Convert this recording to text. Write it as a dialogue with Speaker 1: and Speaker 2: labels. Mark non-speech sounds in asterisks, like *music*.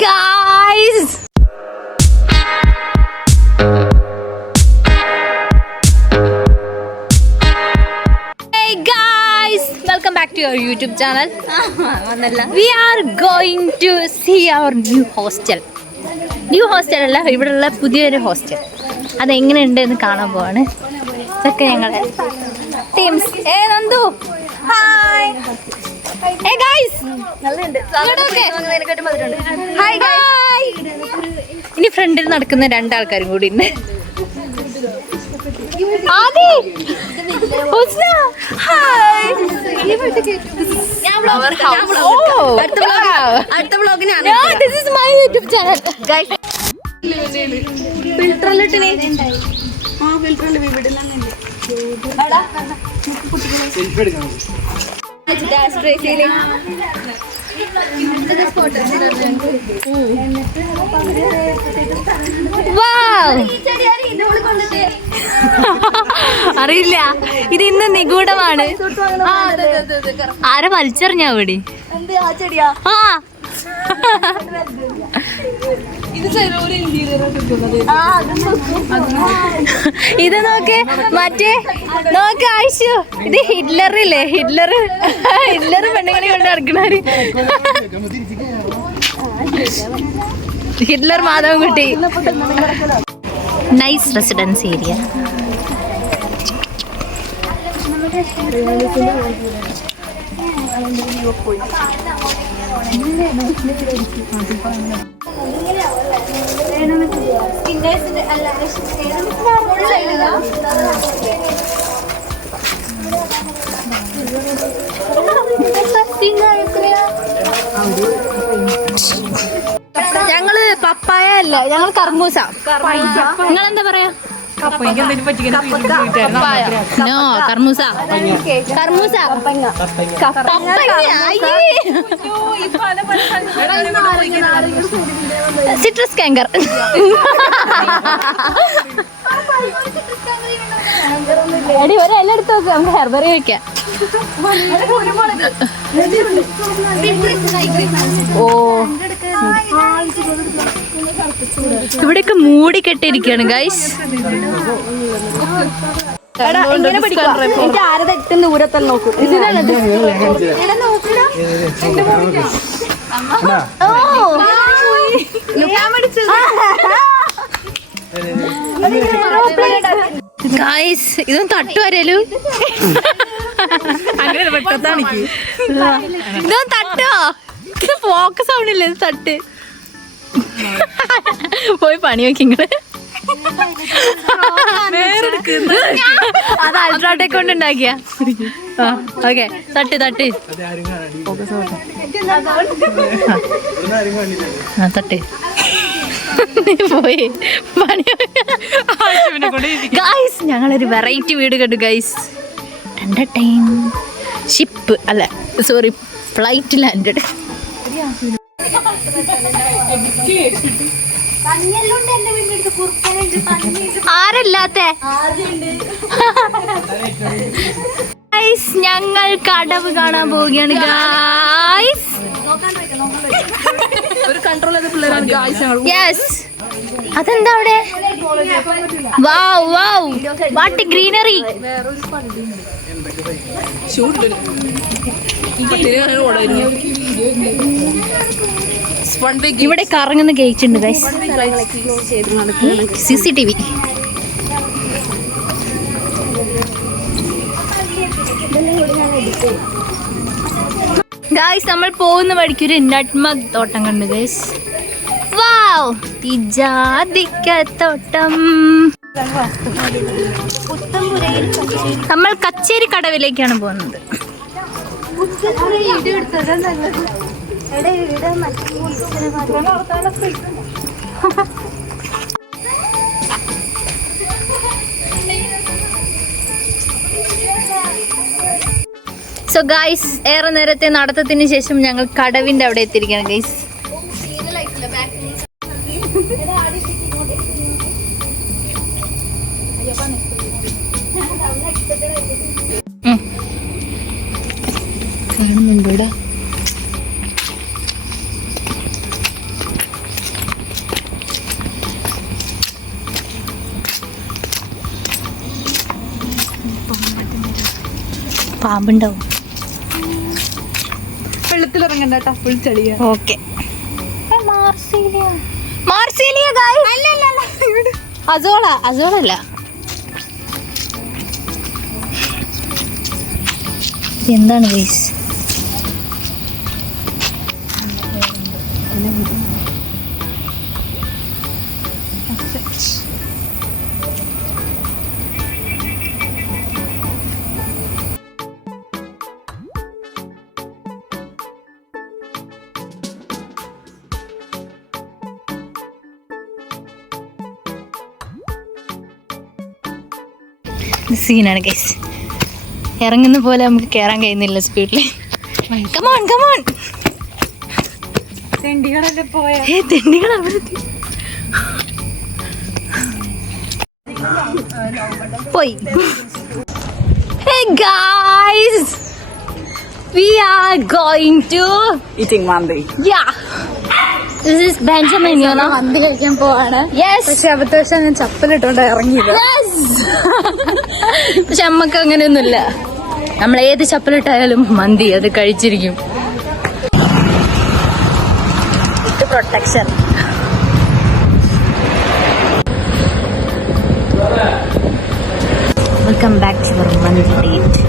Speaker 1: Guys welcome back to your YouTube channel we are going to see our new hostel new hostel അല്ല ഇവിടെയുള്ള പുതിയൊരു hostel അതെങ്ങനെയുണ്ട് എന്ന് കാണാൻ പോവാണ്. ഇതൊക്കെ ഞങ്ങളെ ടീംസ് ഏ നന്ദു. ഹായ് ഹായ് ഹായ് ഇനി ഫ്രണ്ടിൽ നടക്കുന്ന രണ്ടാൾക്കാരും കൂടി ഇന്ന്. ആദി. ഹുസ്ന. ഹായ് Oh,
Speaker 2: അടുത്ത
Speaker 1: ഇസ് മൈ യൂട്യൂബ് ചാനൽ
Speaker 2: ഫിൽറ്ററിലിട്ടിനെ ആ ഫിൽറ്ററിൽ വിവിടില്ലെന്നില്ല *laughs*
Speaker 1: അറിയില്ല. ഇത് ഇന്ന് നിഗൂഢമാണ്. ആരെ വലിച്ചെറിഞ്ഞാ ഇവിടെ
Speaker 2: എന്ത് ആ ചെടിയാ?
Speaker 1: ആ. *laughs*
Speaker 2: ഇത്
Speaker 1: നോക്ക് മറ്റേ നോക്ക് ആയിഷു. ഇത് ഹിറ്റ്ലർ ഇല്ലേ ഹിറ്റ്ലർ ഹിറ്റ്ലർ പെണ്ണുങ്ങളെ കൊണ്ട് നടക്കണാര് Hitler Madhavankutty nice residence area ഞങ്ങൾ പപ്പായ അല്ല ഞങ്ങൾ കർമൂസ. നിങ്ങൾ എന്താ പറയാ? നോ കർമൂസ കർമൂസ. സിട്രസ് കാങ്കർ എടി ഒരു ഇല എടുത്ത് നോക്ക് നമുക്ക് ഹെർബറി വെക്കാം ഓ ഇവിടെയൊക്കെ മൂടി കെട്ടിയിരിക്കുകയാണ് ഗൈസ് ഗൈസ് ഇതൊന്നും തട്ടു വരലു ഇതൊന്നും തട്ടോ. ഫോക്കസ് ആവണില്ലേ ഇത് തട്ട്. *laughs* പോയി പണി വെക്കിങ്ങൾ അത് അൾട്രാടെക് കൊണ്ട് ഉണ്ടാക്കിയ. ഓക്കെ തട്ടി തട്ടി. ആ തട്ടി. പോയി. പണി ഗൈസ് ഞങ്ങളൊരു വെറൈറ്റി വീട് കണ്ടു ഗൈസ് ഷിപ്പ് അല്ല സോറി ഫ്ലൈറ്റ് ലാൻഡഡ് ആരല്ലാത്ത? ഞങ്ങൾ കടവ് കാണാൻ പോവുകയാണ് ഗായ്സ്
Speaker 2: ഒരു കൺട്രോൾ പിള്ളേരാണ്
Speaker 1: യെസ് അതെന്താ അവിടെ? വാവ് വാവ് വാട്ട് ഗ്രീനറി ഇവിടെ കറങ്ങുന്ന ഗേറ്റ് ഉണ്ട് guys C C T V guys നമ്മൾ പോകുന്ന വഴിക്ക് ഒരു നട്മഗ് തോട്ടം കണ്ടു ഗൈസ് വാവ് തോട്ടം നമ്മൾ കച്ചേരി കടവിലേക്കാണ് പോകുന്നത്. സോ ഗൈസ് ഏറെ നേരത്തെ നടത്തത്തിന് ശേഷം ഞങ്ങൾ കടവിന്റെ അവിടെ എത്തിയിരിക്കുകയാണ് ഗൈസ് കാണുന്നുണ്ടോടാ? പാമ്പുണ്ടാവും.
Speaker 2: കേട്ടാ ഫുൾ ചെളിയ.
Speaker 1: ഓക്കെ. മാർസീലിയ. അസോള അസോളല്ല. എന്താണ് ഗൈസ് സീനാണ് കേസ് ഇറങ്ങുന്ന പോലെ നമുക്ക് കയറാൻ കഴിയുന്നില്ല സ്പീഡിൽ കമോൺ കമോൺ
Speaker 2: തെണ്ടികളല്ലേ പോയ?
Speaker 1: ഏ തെണ്ടികൾ അവിടെ പോയി. Guys we are going to
Speaker 2: eating mandi
Speaker 1: yeah. This is Benjamin, you know.
Speaker 2: മന്തി കഴിക്കാൻ പോവാണ്
Speaker 1: Yes.
Speaker 2: പക്ഷെ അബദ്ധവശാൽ ഞാൻ ചപ്പലിട്ടോണ്ട് ഇറങ്ങിയത്. *laughs*
Speaker 1: പക്ഷെ അമ്മയ്ക്ക് അങ്ങനെയൊന്നുമില്ല നമ്മൾ ഏത് ചപ്പലിട്ടായാലും മന്തി അത് കഴിച്ചിരിക്കും protection welcome back to mandi date